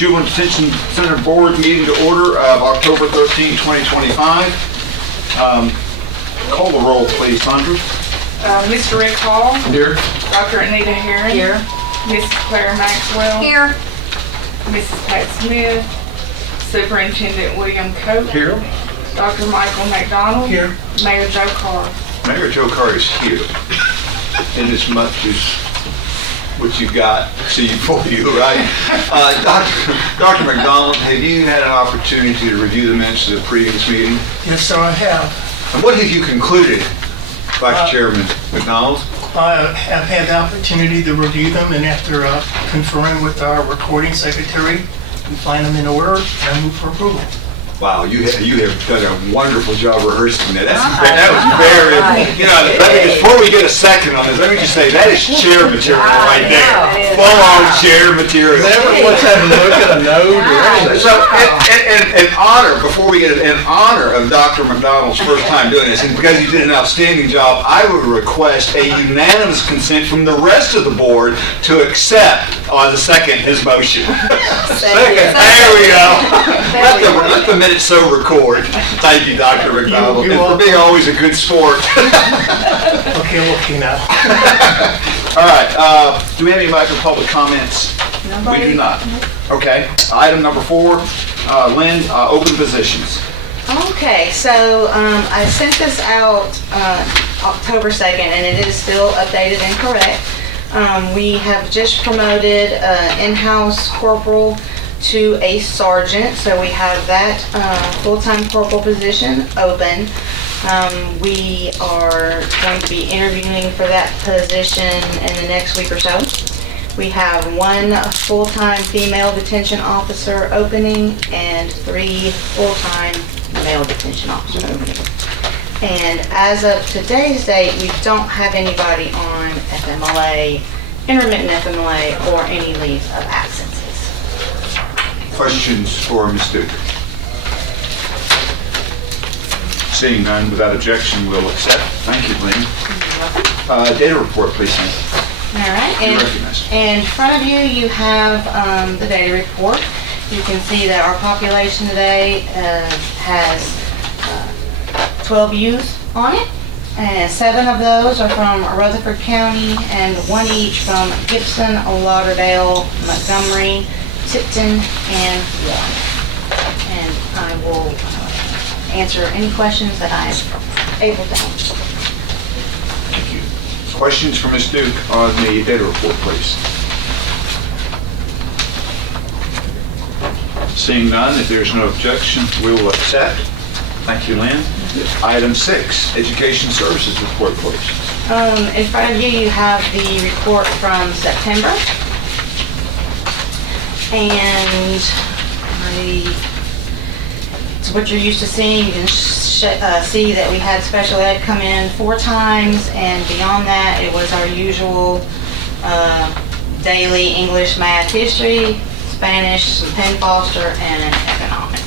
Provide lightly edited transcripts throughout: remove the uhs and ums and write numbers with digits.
Juvenile Detention Center Board meeting to order of October 13, 2025. Call the roll, please, Sandra. Mr. Rick Hall. Here. Dr. Anita Herron. Here. Mrs. Claire Maxwell. Here. Mrs. Pat Smith. Superintendent William Cope. Here. Dr. Michael McDonald. Here. Mayor Joe Carr. Mayor Joe Carr is here. In as much as what you've got see for you, right? Dr. McDonald, have you had an opportunity to review the minutes of the previous meeting? Yes, sir, I have. And what have you concluded, Vice Chairman McDonald? I have had the opportunity to review them, and after conferring with our recording secretary, we find them in order, and I move for approval. Wow, you have done a wonderful job rehearsing that. That was very, before we get a second on this, let me just say, that is chair material right there. Full-on chair material. Let's have a look at a note or anything. So, in honor, before we get it, in honor of Dr. McDonald's first time doing this, and because he did an outstanding job, I would request a unanimous consent from the rest of the board to accept on the second his motion. Second. There we go. Let the minutes so record. Thank you, Dr. McDonald, and for being always a good sport. Okay, now. All right. Do we have any public comments? Nobody? We do not. Okay. Item number 4, Lynn, open positions. Okay, so I sent this out October 2nd, and it is still updated and correct. We have just promoted in-house corporal to a sergeant, so we have that full-time corporal position open. We are going to be interviewing for that position in the next week or so. We have 1 full-time female detention officer opening and 3 full-time male detention officer opening. And as of today's date, we don't have anybody on FMLA, intermittent FMLA, or any leaves of absences. Questions for Ms. Duke? Seeing none, without objection, we'll accept. Thank you, Lynn. Data report, please, Lynn. All right, You're and recognized. in front of you, you have the data report. You can see that our population today has 12 youth on it, and 7 of those are from Rutherford County, and 1 each from Gibson, Lauderdale, Montgomery, Tipton, and Warren. And I will answer any questions that I am able to answer. Thank you. Questions for Ms. Duke on the data report, please. Seeing none, if there's no objection, we will accept. Thank you, Lynn. Item 6, Education Services report, please. In front of you, you have the report from September. And it's what you're used to seeing. You can see that we had special ed come in 4 times, and beyond that, it was our usual daily English, math, history, Spanish, some Penn Foster, and economics.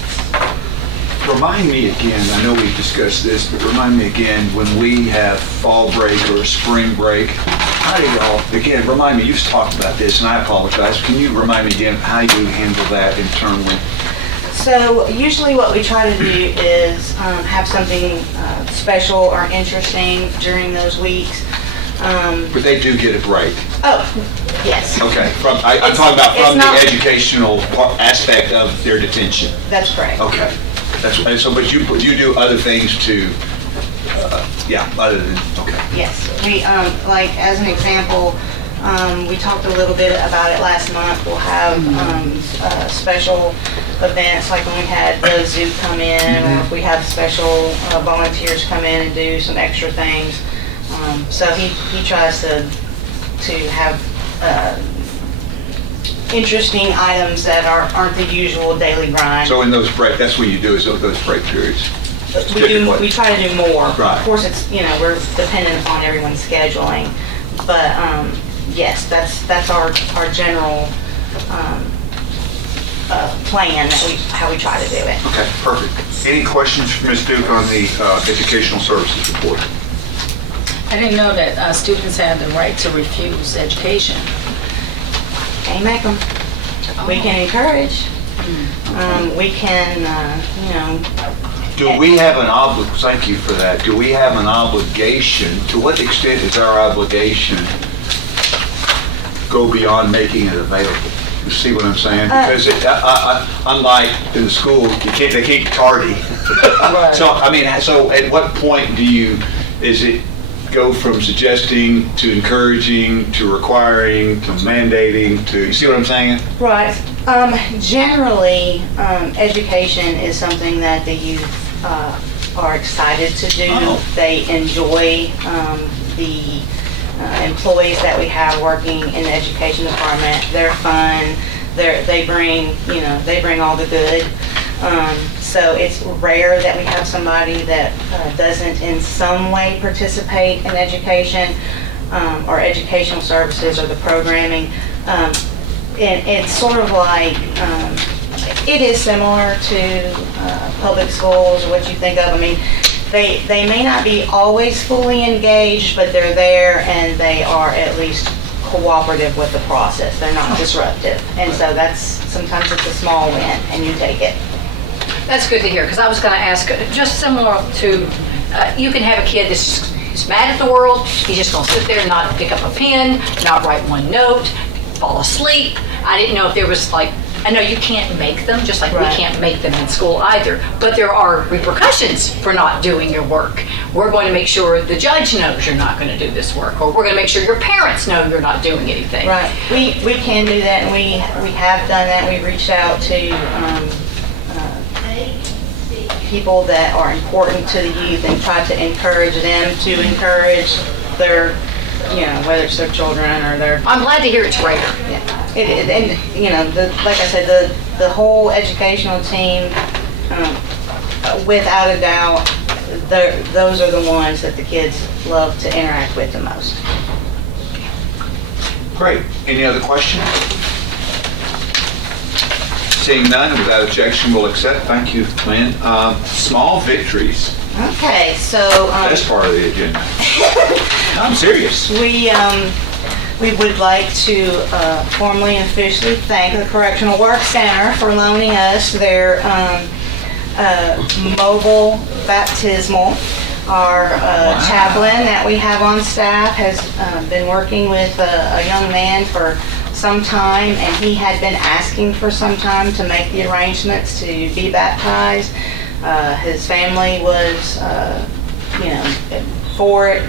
Remind me again, I know we've discussed this, but remind me again, when we have fall break or spring break, how do y'all, again, remind me, you've talked about this, and I apologize, can you remind me again how you handle that internally? So usually what we try to do is have something special or interesting during those weeks. But they do get a break. Oh, yes. Okay, I'm talking about from not- the educational aspect of their detention. That's correct. Okay, and so, but you do other things to, other than, okay. Yes, we, like, as an example, we talked a little bit about it last month. We'll have special events, like when we had the zoo come in, or if we have special volunteers come in and do some extra things. So he tries to have interesting items that aren't the usual daily grind. So in those break, that's what you do, is those break periods? We try to do more. Right. Of course, it's, we're dependent on everyone's scheduling, but yes, that's our general plan, how we try to do it. Okay, perfect. Any questions for Ms. Duke on the educational services report? I didn't know that students had the right to refuse education. Can't make them. We can encourage. We can, Do we have an thank you for that. Do we have an obligation? To what extent is our obligation go beyond making it available? You see what I'm saying? Because unlike in the school, they can't be tardy. So, I mean, so at what point is it go from suggesting to encouraging to requiring to mandating to, you see what I'm saying? Right. Generally, education is something that the youth are excited to do. Oh. They enjoy the employees that we have working in the education department. They're fun. They bring all the good. So it's rare that we have somebody that doesn't in some way participate in education or educational services or the programming. And it's sort of like, it is similar to public schools or what you think of. I mean, they may not be always fully engaged, but they're there and they are at least cooperative with the process. They're not disruptive. And so sometimes it's a small win and you take it. That's good to hear, because I was going to ask, just similar to, you can have a kid that's mad at the world, he's just going to sit there and not pick up a pen, not write one note, fall asleep. I didn't know if there was I know you can't make them, just like Right. we can't make them in school either, but there are repercussions for not doing your work. We're going to make sure the judge knows you're not going to do this work, or we're going to make sure your parents know you're not doing anything. Right. We can do that, and we have done that. We reached out to people that are important to the youth and try to encourage them to encourage their, whether it's their children or their. I'm glad to hear it's rare. Yeah. Like I said, the whole educational team, without a doubt, those are the ones that the kids love to interact with the most. Great. Any other questions? Seeing none, without objection, we'll accept. Thank you, Lynn. Small victories. Okay, so. That's part of the agenda. I'm serious. We would like to formally and officially thank the Correctional Work Center for loaning us their mobile baptismal. Our chaplain that we have on staff has been working with a young man for some time, and he had been asking for some time to make the arrangements to be baptized. His family was, for it.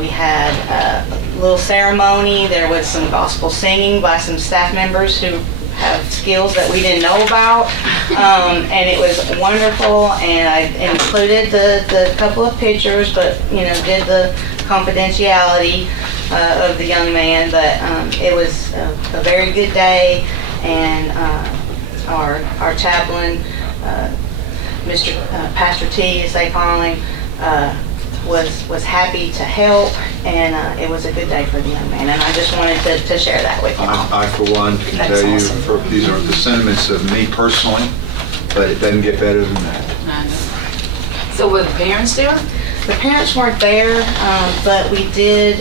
We had a little ceremony. There was some gospel singing by some staff members who have skills that we didn't know about. And it was wonderful, and I included the couple of pictures, but, did the confidentiality of the young man. But it was a very good day, and our chaplain, Mr. Pastor T, as they call him, was happy to help, and it was a good day for the young man, and I just wanted to share that with you. I for one, can tell you, these are the sentiments of me personally, but it doesn't get better than that. So were the parents there? The parents weren't there, but we did,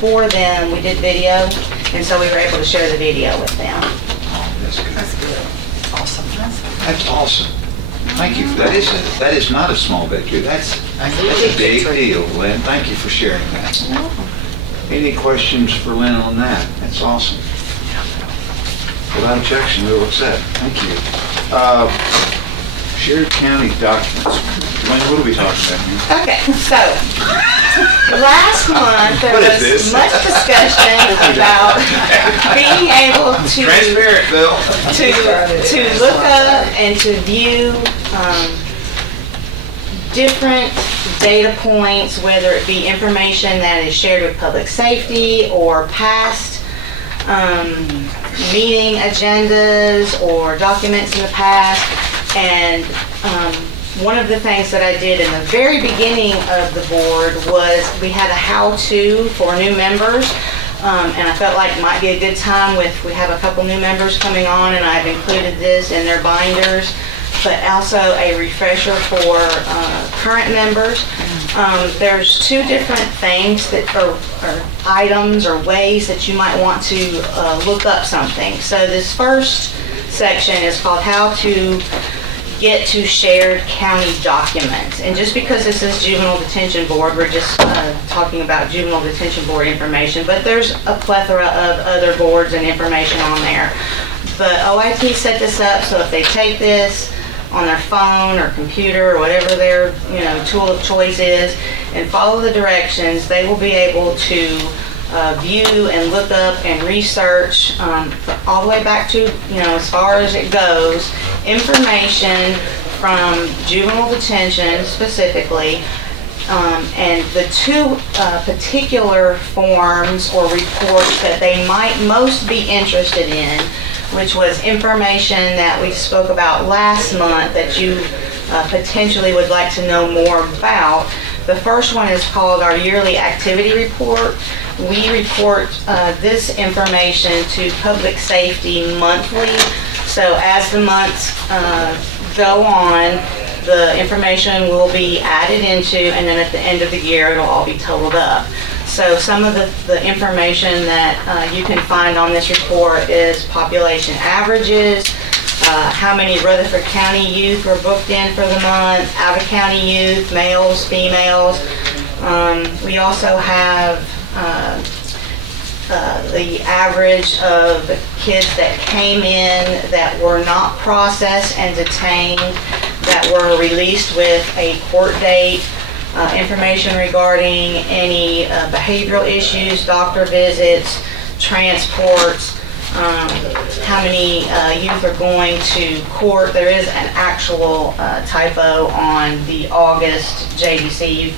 for them, we did video, and so we were able to share the video with them. That's good. That's good. Awesome. That's awesome. Thank you. That is not a small victory. That's a big deal, Lynn. Thank you for sharing that. Any questions for Lynn on that? That's awesome. Without objection, we'll accept. Thank you. Shared county documents. Lynn, what are we talking about here? Okay, so, last month, there What is was this? much discussion about being able to Transparent, Bill. to look up and to view different data points, whether it be information that is shared with public safety or past meeting agendas or documents in the past. And one of the things that I did in the very beginning of the board was we had a how-to for new members. And I felt like it might be a good time we have a couple new members coming on, and I've included this in their binders, but also a refresher for current members. There's two different things that or items or ways that you might want to look up something. So this first section is called How to Get to Shared County Documents. And just because this is Juvenile Detention Board, we're just talking about Juvenile Detention Board information, but there's a plethora of other boards and information on there. But OIT set this up so if they take this on their phone or computer or whatever their tool of choice is and follow the directions, they will be able to view and look up and research all the way back to as far as it goes, information from juvenile detention specifically, and the two particular forms or reports that they might most be interested in, which was information that we spoke about last month that you potentially would like to know more about. The first one is called our yearly activity report. We report this information to public safety monthly. So as the months go on, the information will be added into, and then at the end of the year, it'll all be totaled up. So some of the information that you can find on this report is population averages, how many Rutherford County youth were booked in for the month, out-of-county youth, males, females. We also have the average of kids that came in that were not processed and detained, that were released with a court date, information regarding any behavioral issues, doctor visits, transports, how many youth are going to court. There is an actual typo on the August JDC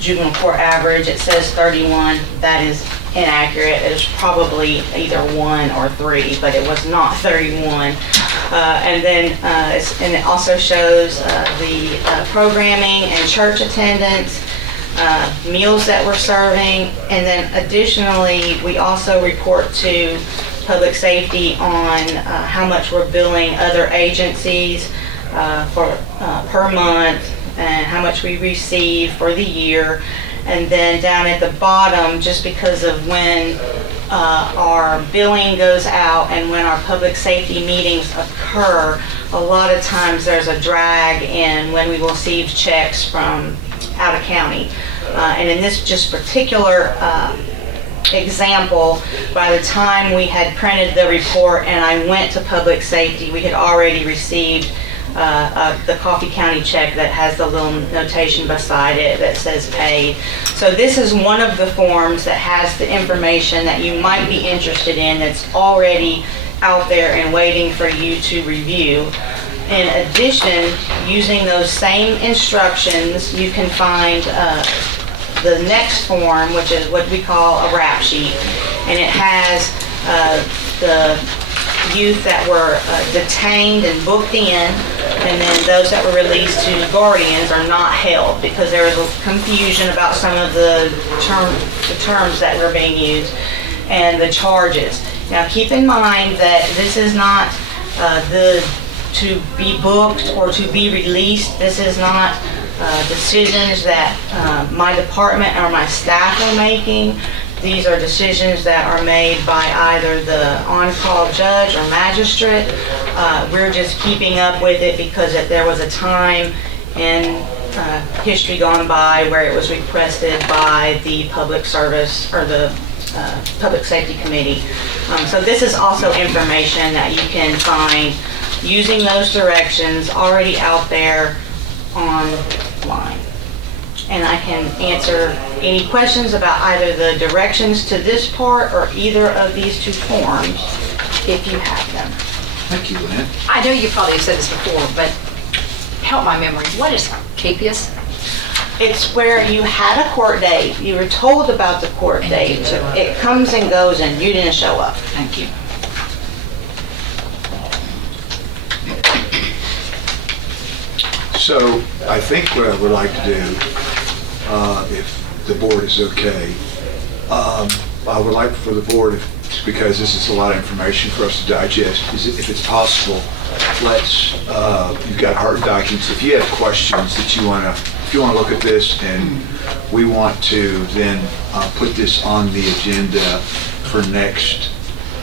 juvenile court average. It says 31. That is inaccurate. It is probably either 1 or 3, but it was not 31. And then and it also shows the programming and church attendance, meals that we're serving, and then additionally we also report to public safety on how much we're billing other agencies for per month and how much we receive for the year. And then down at the bottom, just because of when our billing goes out and when our public safety meetings occur, a lot of times there's a drag in when we will receive checks from out of county. And in this just particular example, by the time we had printed the report and I went to public safety, we had already received the Coffee County check that has the little notation beside it that says paid. So this is one of the forms that has the information that you might be interested in that's already out there and waiting for you to review. In addition, using those same instructions, you can find the next form, which is what we call a rap sheet, and it has the youth that were detained and booked in, and then those that were released to guardians are not held, because there was a confusion about some of the terms that were being used and the charges. Now keep in mind that this is not to be booked or to be released. This is not decisions that my department or my staff are making. These are decisions that are made by either the on-call judge or magistrate. We're just keeping up with it because there was a time in history gone by where it was requested by the public service or the public safety committee. So this is also information that you can find using those directions already out there online. And I can answer any questions about either the directions to this part or either of these two forms if you have them. Thank you, Lynn. I know you probably have said this before, but help my memory. What is capias? It's where you had a court date, you were told about the court date, it comes and goes and you didn't show up. Thank you. So I think what I would like to do, if the board is okay, I would like for the board, because this is a lot of information for us to digest, if it's possible, you've got hard documents, if you have questions that you want to you want to look at this, and we want to then put this on the agenda for next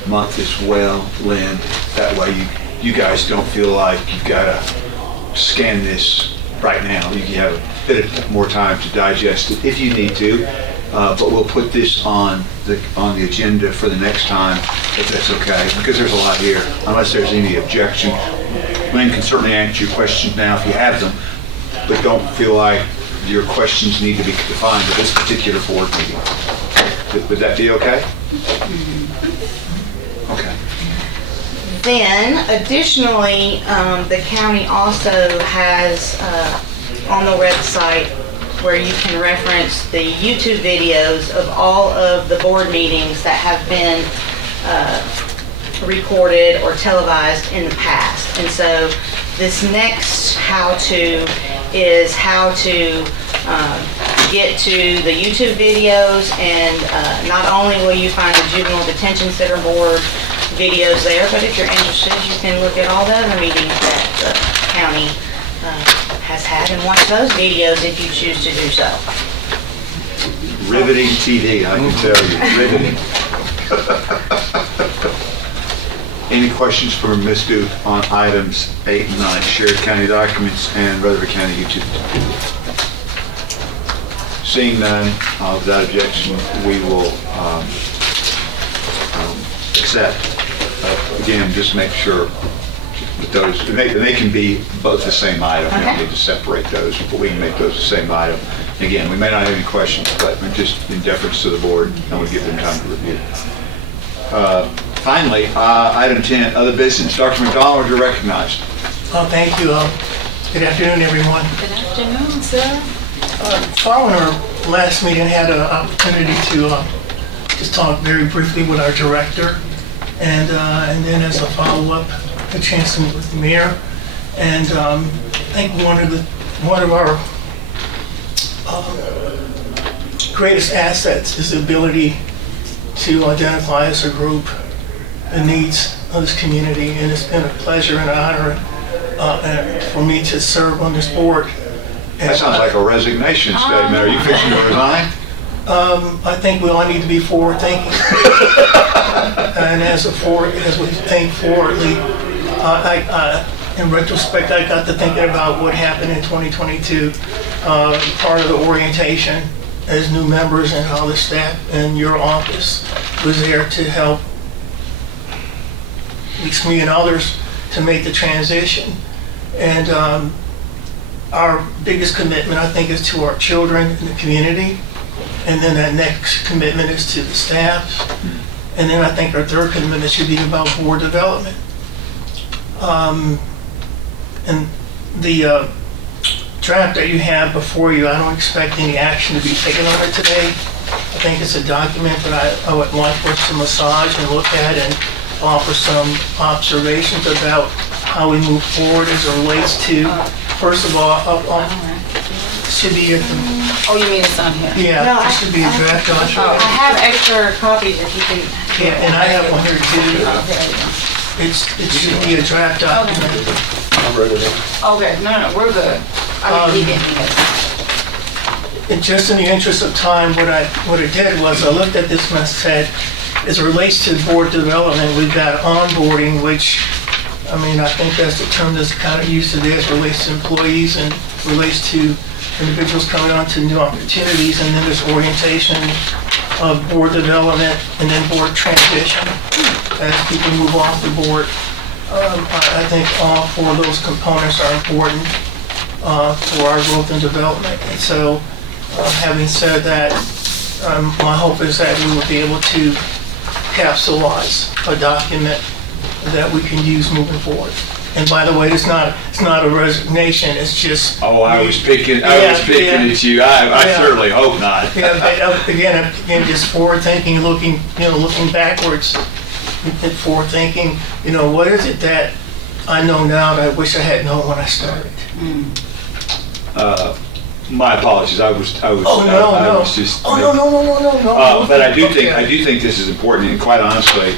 month as well, Lynn. That way you guys don't feel like you've got to scan this right now. You can have a bit more time to digest it if you need to. But we'll put this on the agenda for the next time, if that's okay, because there's a lot here. Unless there's any objection, Lynn can certainly answer your questions now if you have them, but don't feel like your questions need to be defined at this particular board meeting. Would that be okay? Okay. Then additionally, the county also has on the website where you can reference the YouTube videos of all of the board meetings that have been recorded or televised in the past. And so this next how-to is how to get to the YouTube videos, and not only will you find the Juvenile Detention Center Board videos there, but if you're interested, you can look at all the other meetings that the county has had and watch those videos if you choose to do so. Riveting TV, I can tell you, riveting. Any questions for Ms. Duke on items 8 and 9, shared county documents and Rutherford County YouTube? Seeing none, without objection, we will accept. Again, just make sure that those, and they can be both the same item. We don't need to separate those, but we can make those the same item. Again, we may not have any questions, but just in deference to the board, and we'll give them time to review. Finally, item 10, other business. Dr. McDonald, you're recognized. Oh, thank you. Good afternoon, everyone. Good afternoon, sir. Following our last meeting, I had an opportunity to just talk very briefly with our director, and then as a follow-up, a chance to meet with the mayor. And I think one of our greatest assets is the ability to identify as a group the needs of this community, and it's been a pleasure and an honor for me to serve on this board. That sounds like a resignation statement. Are you fixing to resign? I think we all need to be forward-thinking. And as we think forwardly, in retrospect, I got to thinking about what happened in 2022. Part of the orientation as new members and how the staff in your office was there to help, at least me and others, to make the transition. And our biggest commitment, I think, is to our children and the community. And then that next commitment is to the staff. And then I think our third commitment should be about board development. And the draft that you have before you, I don't expect any action to be taken on it today. I think it's a document that I would like for us to massage and look at and offer some observations about how we move forward as it relates to, first of all, should be at the, Oh, you mean it's on here? yeah, No, it should be a draft document. I have extra copies if you can. Yeah, and I have one here too. It should be a draft document. Okay, no, we're good. I mean, he didn't need it. And just in the interest of time, what I did was I looked at this and said, as it relates to board development, we've got onboarding, which, I mean, I think that's the term that's kind of used today as it relates to employees and relates to individuals coming on to new opportunities, and then there's orientation of board development and then board transition as people move off the board. I think all four of those components are important for our growth and development. And so, having said that, my hope is that we will be able to capsulize a document that we can use moving forward. And by the way, it's not a resignation, it's just... Oh, I was picking at you. I certainly hope not. Yeah, but again, just forward thinking, looking backwards, and forward thinking, what is it that I know now that I wish I had known when I started? My apologies. I was No. But I do think this is important, and quite honestly,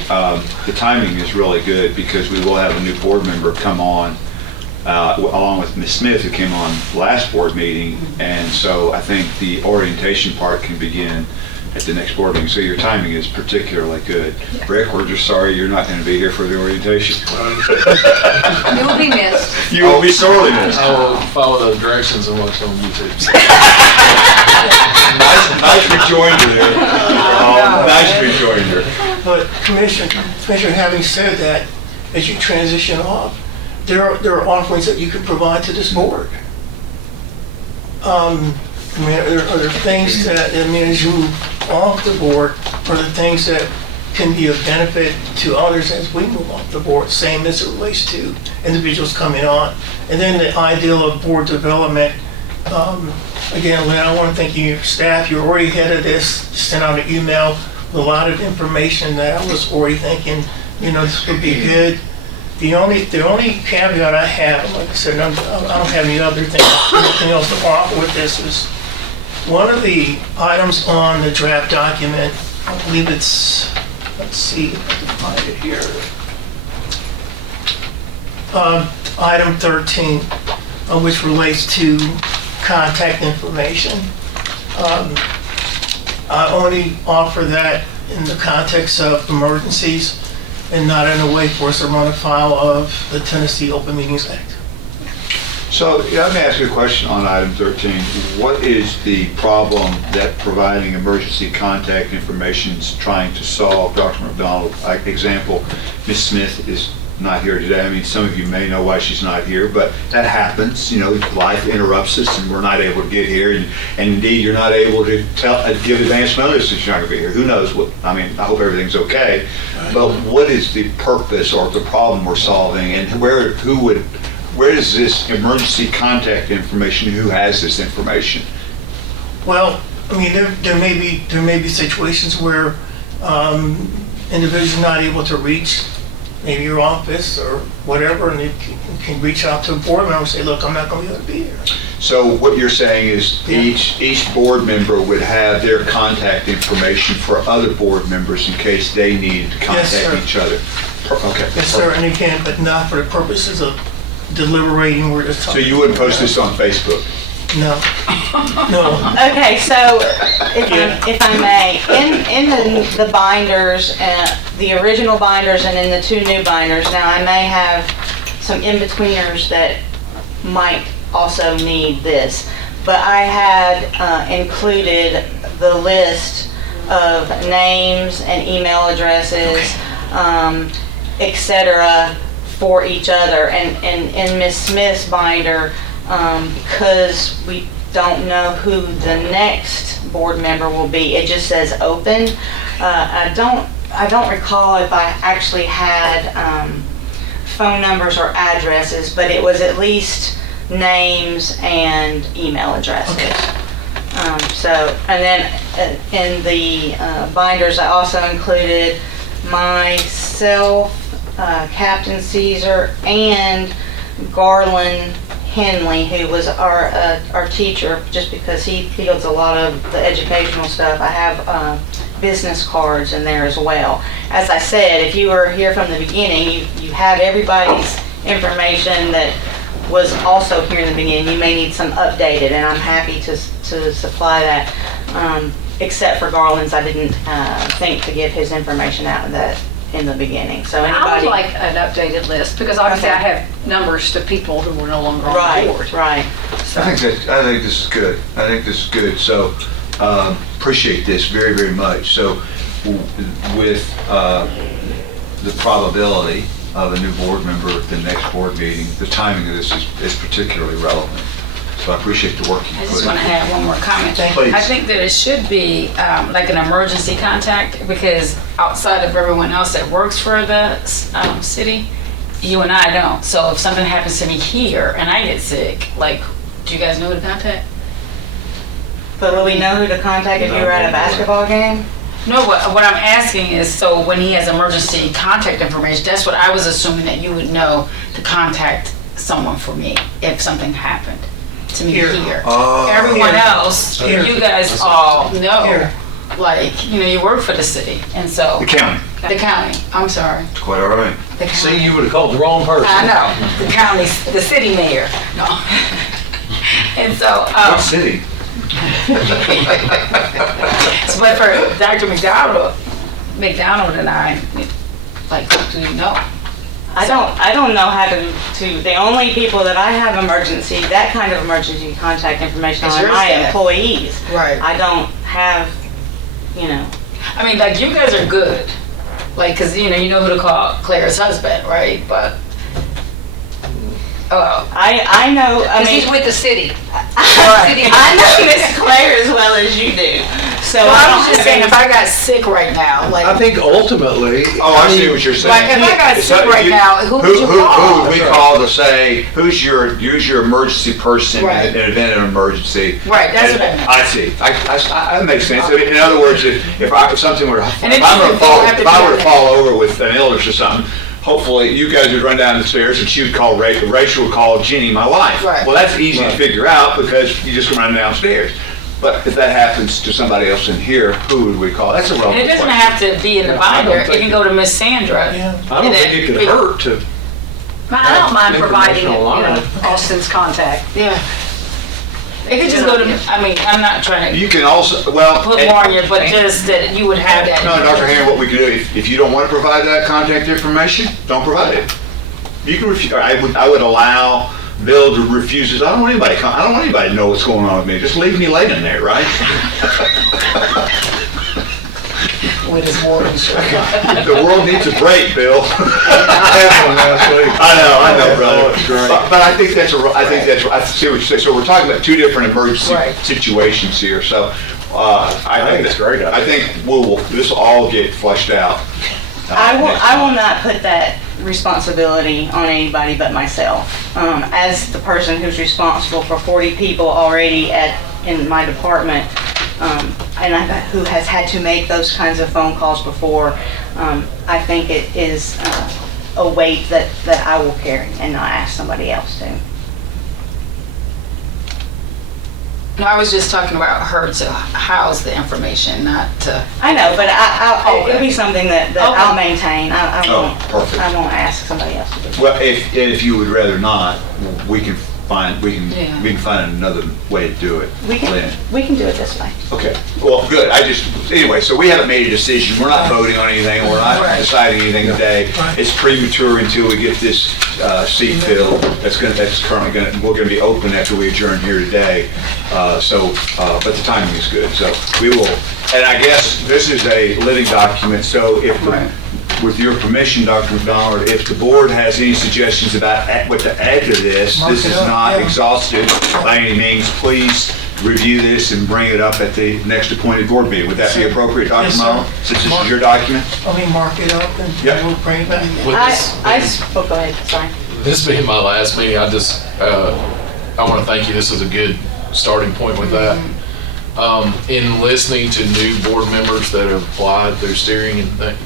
the timing is really good because we will have a new board member come on along with Ms. Smith, who came on last board meeting. And so I think the orientation part can begin at the next board meeting. So your timing is particularly good. Rick, we're just sorry you're not going to be here for the orientation. You will be missed. You will be sorely missed. I will follow those directions and watch on YouTube. Nice rejoinder there. Nice rejoinder. But Commissioner, having said that, as you transition off, there are offerings that you can provide to this board. I mean, are there things that, I mean, as you move off the board, are there things that can be of benefit to others as we move off the board, same as it relates to individuals coming on? And then the ideal of board development, again, Lynn, I want to thank you, your staff, you're already ahead of this, you sent out an email with a lot of information that I was already thinking, this would be good. The only caveat I have, like I said, I don't have anything else to offer with this, is one of the items on the draft document, I believe it's, let's see if I can find it here. Item 13, which relates to contact information. I only offer that in the context of emergencies and not in a way for us to run afoul of the Tennessee Open Meetings Act. So let me ask you a question on item 13. What is the problem that providing emergency contact information is trying to solve? Dr. McDonald, example, Ms. Smith is not here today. I mean, some of you may know why she's not here, but that happens. Life interrupts us and we're not able to get here. And indeed, you're not able to give advance notice that you're not going to be here. Who knows what? I mean, I hope everything's okay. But what is the purpose or the problem we're solving, and where is this emergency contact information? Who has this information? Well, I mean, there may be situations where individuals are not able to reach maybe your office or whatever, and you can reach out to a board member and say, look, I'm not going to be able to be here. So what you're saying is each board member would have their contact information for other board members in case they needed to contact each other. Okay. Yes, sir, and again, but not for the purposes of deliberating. We're just So you wouldn't post this on Facebook? No. No. Okay, so if I may, in the binders, the original binders and in the two new binders, now I may have some in-betweeners that might also need this, but I had included the list of names and email addresses, etc. for each other, and in Ms. Smith's binder, because we don't know who the next board member will be, it just says open. I don't recall if I actually had phone numbers or addresses, but it was at least names and email addresses. Okay. And then in the binders, I also included myself, Captain Caesar, and Garland Henley, who was our teacher, just because he fields a lot of the educational stuff. I have business cards in there as well. As I said, if you were here from the beginning, you have everybody's information that was also here in the beginning. You may need some updated, and I'm happy to supply that. Except for Garland's, I didn't think to give his information out in the beginning. So anybody, I would like an updated list, because obviously I have numbers to people who were no longer on the board. Right. I think this is good. So appreciate this very, very much. So with the probability of a new board member at the next board meeting, the timing of this is particularly relevant. So I appreciate the work you I put just in. want to add one more comment. Please. I think that it should be like an emergency contact, because outside of everyone else that works for the city, you and I don't. So if something happens to me here and I get sick, do you guys know who to contact? But will we know who to contact if you were at a basketball game? No, what I'm asking is, so when he has emergency contact information, that's what I was assuming, that you would know to contact someone for me if something happened to me here. Everyone else, you guys all know. like, you work for the city, and so. The county. The county, I'm sorry. It's quite all right. The county. See, you would have called the wrong person. I know, the county, the city mayor, no. And so, What city? but for Dr. McDonald and I, like, do you know? I don't know how to, the only people that I have that kind of emergency contact information It's on are your my staff. employees. Right. I don't have, I mean, like, you guys are good. Like, cause you know who to call Claire's husband, right? But, I know, Because he's with the city. I know Miss Claire as well as you do. So well, I was don't just have saying, any- if I got sick right now, like, I think ultimately. Oh, I see what you're saying. like if I got So sick right you- now, who would you Who call? would we call to say, who's your emergency person Right. in an event of an emergency? Right, that's And what I meant. I see. That makes sense. In other words, if something were, if And it I'm gonna doesn't fall, have to if I be were to that. fall over with an illness or something, hopefully you guys would run down the stairs and she would call Rachel would call Jenny, my wife. Right. Well, that's easy to figure out because you just run downstairs. But if that happens to somebody else in here, who would we call? That's a relevant And it doesn't question. have to be in the Yeah, I don't binder. It think can go to Miss Sandra. Yeah. I don't think it could hurt to. I don't mind providing, Informational line. Austin's contact. Yeah. It could just go to, I mean, I'm not trying to You can also, well. put more on you, but just that you would have that. No, Dr. Henry, what we could do, if you don't want to provide that contact information, don't provide it. You can refuse, I would allow Bill to refuse this. I don't want anybody to know what's going on with me. Just leave me laying there, right? With his warden shirt. The world needs a break, Bill. I know, brother. That's great. But I think I see what you're saying. So we're talking about two different emergency Right. situations here, so, I think it's a great idea. I think this will all get flushed out. I next time. will not put that responsibility on anybody but myself. As the person who's responsible for 40 people already in my department, who has had to make those kinds of phone calls before, I think it is a weight that I will carry and not ask somebody else to. No, I was just talking about her to house the information, not to. I know, but it'll be something that Okay. I'll maintain. I Oh, perfect. won't ask somebody else to do it. Well, if you would rather not, we can find another way to do it. We Lynn. can do it this way. Okay, well, good. Anyway, so we haven't made a decision. We're not voting on anything. We're not Right. deciding anything today. It's premature until we get this seat filled. We're gonna be open after we adjourn here today. But the timing is good, so we will. And I guess this is a living document, so with your permission, Dr. McDonald, if the board has any suggestions about what to add to this, Mark this it is up, not yeah. exhaustive by any means, please review this and bring it up at the next appointed board meeting. Would that be appropriate, Dr. Yes, sir. McDonald? Since this Mark- is your document? Let me mark it up and Yep. we'll bring it back. With Oh, go ahead, sorry. this being my last meeting, I want to thank you. This is a good starting point with that. In listening to new board members that have applied through steering and things,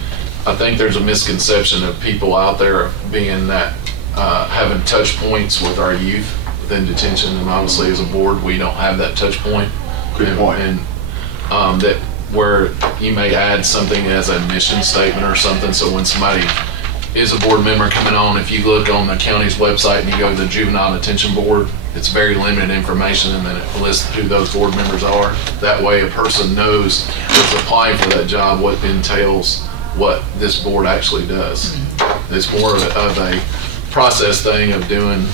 I think there's a misconception of people out there being that, having touch points with our youth within detention, and obviously as a board, we don't have that touch point. Good point. And that where you may add something as a mission statement or something, so when somebody is a board member coming on, if you look on the county's website and you go to the Juvenile Detention Board, it's very limited information, and then it lists who those board members are. That way a person knows that's applying for that job what entails what this board actually does. It's more of a process thing of doing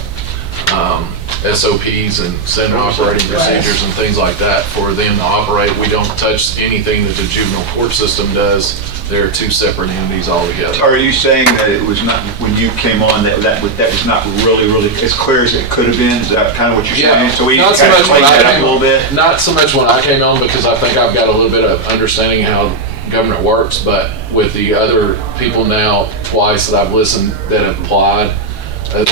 SOPs and standard operating procedures and things like that for them to operate. We don't touch anything that the juvenile court system does. They're two separate entities altogether. Are you saying that it was not, when you came on, that was not really as clear as it could have been? Is that kind of what you're saying? So we not so kind of much when cleaned I that up a came little on. bit? Not so much when I came on, because I think I've got a little bit of understanding how government works, but with the other people now, twice that I've listened that have applied,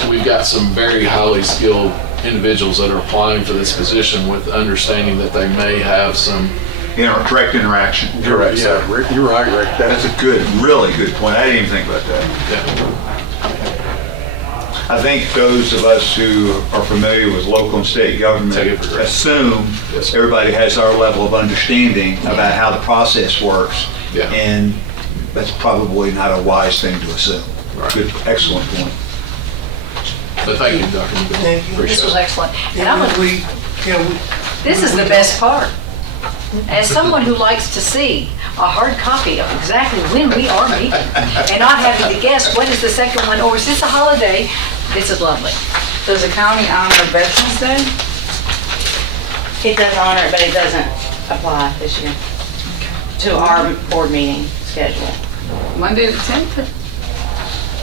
we've got some very highly skilled individuals that are applying for this position with understanding that they may have some. Direct interaction. Correct. Yeah, Rick, you're right, Rick. That's a really good point. I didn't even think about that. Yeah. I think those of us who are familiar with local and state government Take it for granted. assume Yes, sir. everybody has our level of understanding about how the process works. Yeah. And that's probably not a wise thing to assume. Right. Good, excellent point. But thank you, Dr. McDonald. Thank you. Appreciate This was it. excellent. And I'm gonna This is the best part. As someone who likes to see a hard copy of exactly when we are meeting and not having to guess what is the second one, or is this a holiday, this is lovely. Does the county honor Veterans Day? It does honor it, but it doesn't apply this year to our board meeting schedule. Monday the 10th?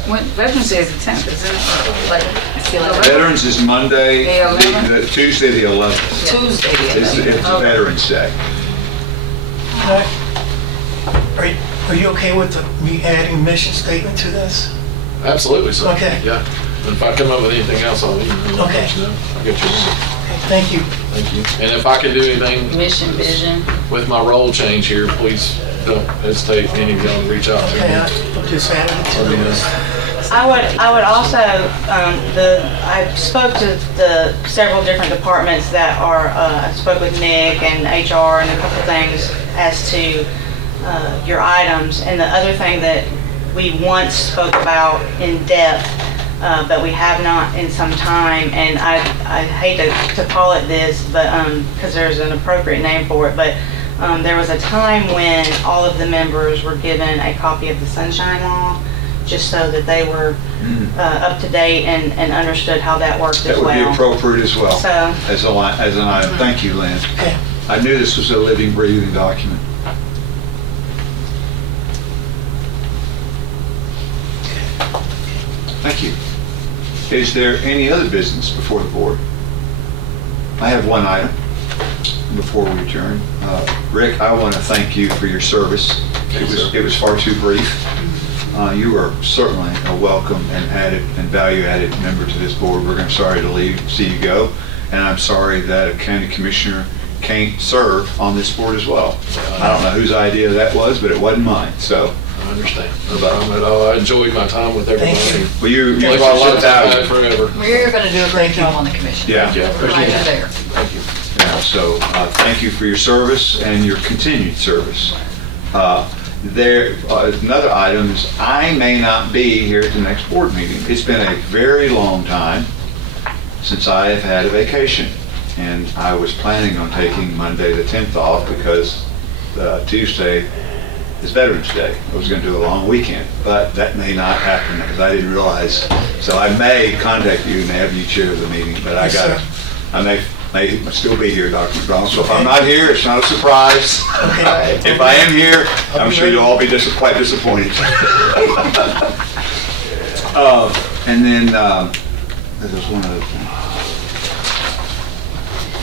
When, Veterans Day is the 10th, isn't it? Like, It's the 11th. Veterans is Monday, The 11th? Tuesday the 11th. Tuesday the It's 11th. it's Veterans Day. Are you okay with me adding mission statement to this? Absolutely, sir. Okay. Yeah. And if I come up with anything else, I'll email Okay. you. I'll get you. Okay, thank you. Thank you. And if I can do anything Mission, vision. with my role change here, please don't hesitate, any of y'all to reach out to Okay, me. I just added it to the list. I would also, I spoke to the several different departments that are, I spoke with Nick and HR and a couple things as to your items. And the other thing that we once spoke about in depth, but we have not in some time, and I hate to call it this, but, because there's an appropriate name for it, but there was a time when all of the members were given a copy of the Sunshine Law, just so that they were up to date and understood how that worked That as would be well. appropriate as well, So- as an item. Thank you, Lynn. Okay. I knew this was a living, breathing document. Thank you. Is there any other business before the board? I have one item before we adjourn. Rick, I want to thank you for your service. It was far too brief. You are certainly a welcome and added and value-added member to this board. We're sorry to see you go, and I'm sorry that a county commissioner can't serve on this board as well. I don't know whose idea that was, but it wasn't mine, so. I understand. No problem at all. I enjoyed my time with everybody. Thank you. Well, you Relationship's brought a lot of back value. forever. We're gonna do a great Thank you. job on the commission. Yeah. Yeah. We're glad you're there. Thank you. Yeah, so thank you for your service and your continued service. Another item is I may not be here at the next board meeting. It's been a very long time since I have had a vacation, and I was planning on taking Monday the 10th off because Tuesday is Veterans Day. I was going to do a long weekend, but that may not happen because I didn't realize. So I may contact you and have you chair the meeting, but Yes, sir. I may still be here, Dr. McDonald. So if I'm not here, it's not a surprise. Okay. If I am here, I'll I'm be sure ready. you'll all be quite disappointed. And then there's one other thing.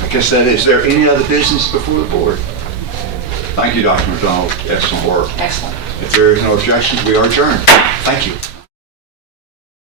I guess that is there any other business before the board? Thank you, Dr. McDonald. Excellent work. Excellent. If there is no objections, we are adjourned. Thank you.